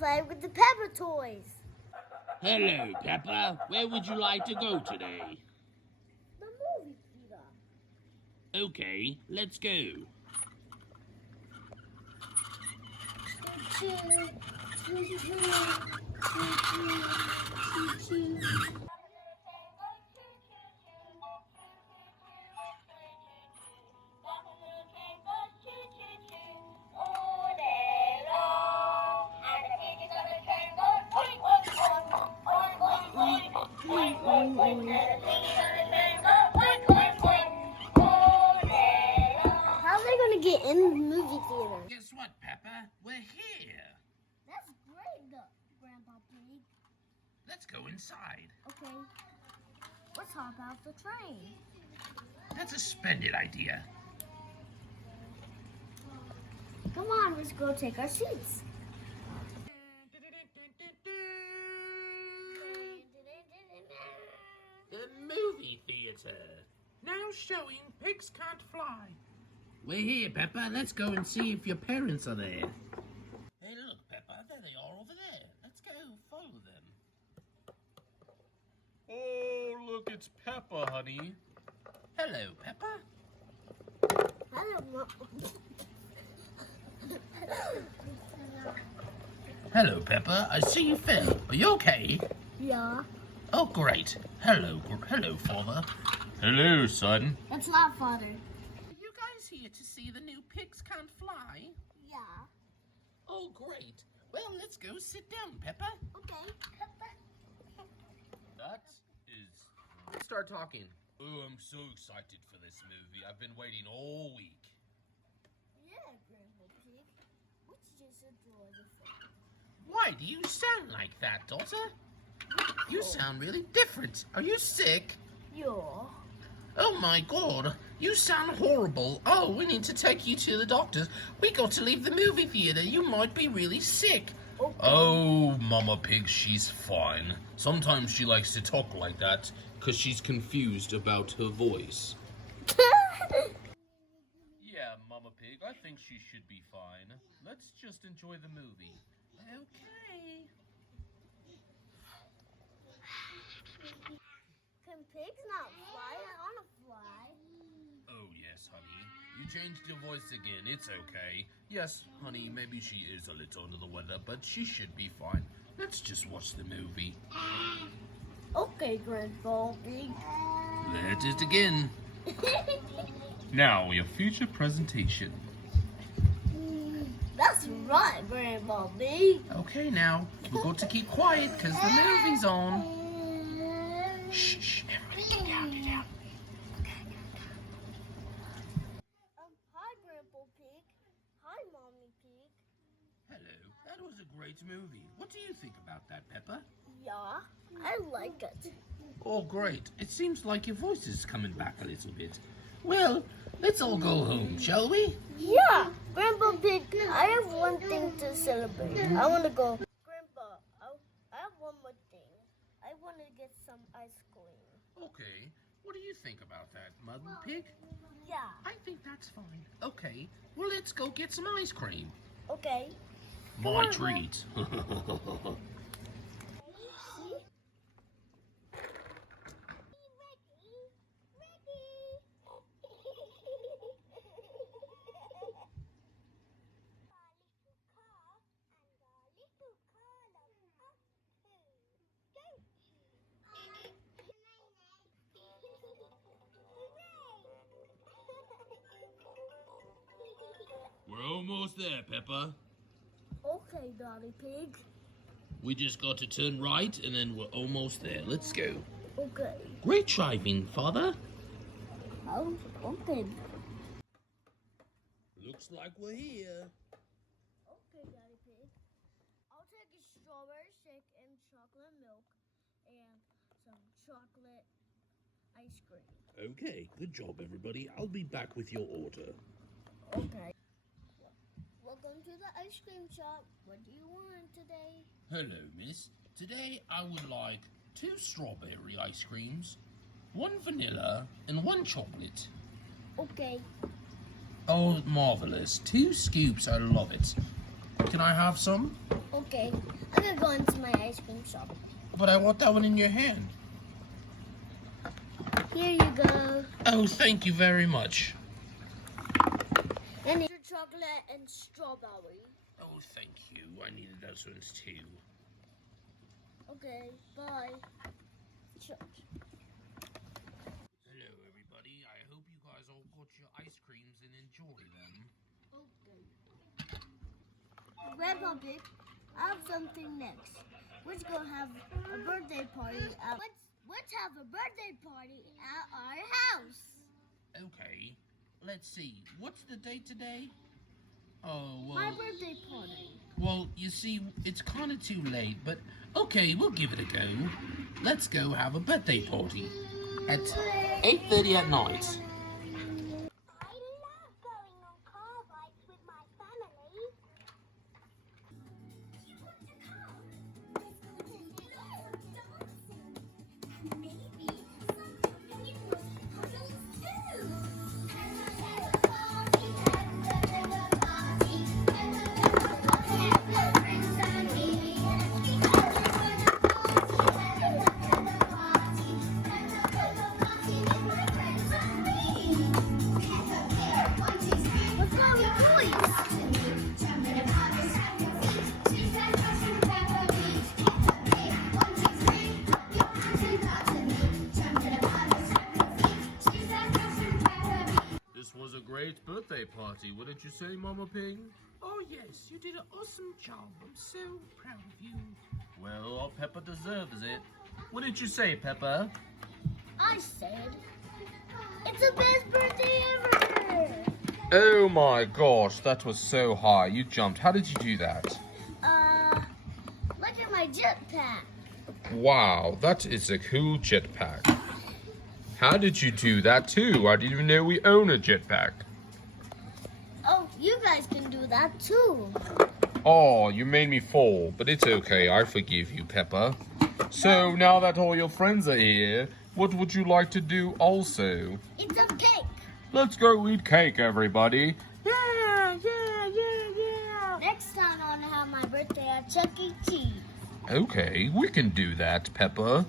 play with the Peppa Toys. Hello, Peppa. Where would you like to go today? The movie theater. Okay, let's go. How are they going to get in the movie theater? Guess what, Peppa? We're here. That's great, Grandpa Pig. Let's go inside. Okay. Let's hop out the train. That's a splendid idea. Come on, let's go take our seats. The movie theater. Now showing Pigs Can't Fly. We're here, Peppa. Let's go and see if your parents are there. Hey, look, Peppa. There they are over there. Let's go follow them. Oh, look, it's Peppa, honey. Hello, Peppa. Hello, Mom. Hello, Peppa. I see you fell. Are you okay? Yeah. Oh, great. Hello, Father. Hello, son. That's not Father. Are you guys here to see the new Pigs Can't Fly? Yeah. Oh, great. Well, let's go sit down, Peppa. Okay. That is... Let's start talking. Oh, I'm so excited for this movie. I've been waiting all week. Yeah, Grandpa Pig. Let's just enjoy the film. Why do you sound like that, daughter? You sound really different. Are you sick? Yeah. Oh my god, you sound horrible. Oh, we need to take you to the doctors. We got to leave the movie theater. You might be really sick. Okay. Oh, Mama Pig, she's fine. Sometimes she likes to talk like that because she's confused about her voice. Yeah, Mama Pig, I think she should be fine. Let's just enjoy the movie. Okay. Can pigs not fly? I want to fly. Oh, yes, honey. You changed your voice again. It's okay. Yes, honey, maybe she is a little under the weather, but she should be fine. Let's just watch the movie. Okay, Grandpa Pig. Let it again. Now, your future presentation. That's right, Grandpa Pig. Okay, now, we've got to keep quiet because the movie's on. Shh, shh, everybody, get down, get down. Hi, Grandpa Pig. Hi, Mommy Pig. Hello, that was a great movie. What do you think about that, Peppa? Yeah, I like it. Oh, great. It seems like your voice is coming back a little bit. Well, let's all go home, shall we? Yeah, Grandpa Pig, I have one thing to celebrate. I want to go. Grandpa, I have one more thing. I want to get some ice cream. Okay, what do you think about that, Mud Pig? Yeah. I think that's fine. Okay, well, let's go get some ice cream. Okay. My treat. We're almost there, Peppa. Okay, Daddy Pig. We just got to turn right and then we're almost there. Let's go. Okay. Great driving, Father. Oh, okay. Looks like we're here. Okay, Daddy Pig. I'll take a strawberry shake and chocolate milk and some chocolate ice cream. Okay, good job, everybody. I'll be back with your order. Okay. Welcome to the ice cream shop. What do you want today? Hello, miss. Today I would like 2 strawberry ice creams, 1 vanilla, and 1 chocolate. Okay. Oh, marvelous. 2 scoops. I love it. Can I have some? Okay, I'm gonna go into my ice cream shop. But I want that one in your hand. Here you go. Oh, thank you very much. And it's chocolate and strawberry. Oh, thank you. I needed those ones too. Okay, bye. Hello, everybody. I hope you guys all got your ice creams and enjoy them. Okay. Grandpa Pig, I have something next. Let's go have a birthday party at let's have a birthday party at our house. Okay. Let's see. What's the date today? Oh, well... My birthday party. Well, you see, it's kind of too late, but okay, we'll give it a go. Let's go have a birthday party at 8:30 at night. I love going on car rides with my family. You want to come? Let's go to dancing. Maybe some new puzzles too. Peppa Party, Peppa Party, Peppa friends and me. Peppa Party with my friends and me. What's wrong with toys? This was a great birthday party. What did you say, Mama Pig? Oh, yes, you did an awesome job. I'm so proud of you. Well, Peppa deserves it. What did you say, Peppa? I said, it's the best birthday ever! Oh my gosh, that was so high. You jumped. How did you do that? Look at my jetpack. Wow, that is a cool jetpack. How did you do that too? I didn't even know we own a jetpack. Oh, you guys can do that too. Oh, you made me fall, but it's okay. I forgive you, Peppa. So now that all your friends are here, what would you like to do also? It's a cake. Let's go eat cake, everybody. Yeah. Next time I want to have my birthday at Chuck E. Cheese. Okay, we can do that, Peppa.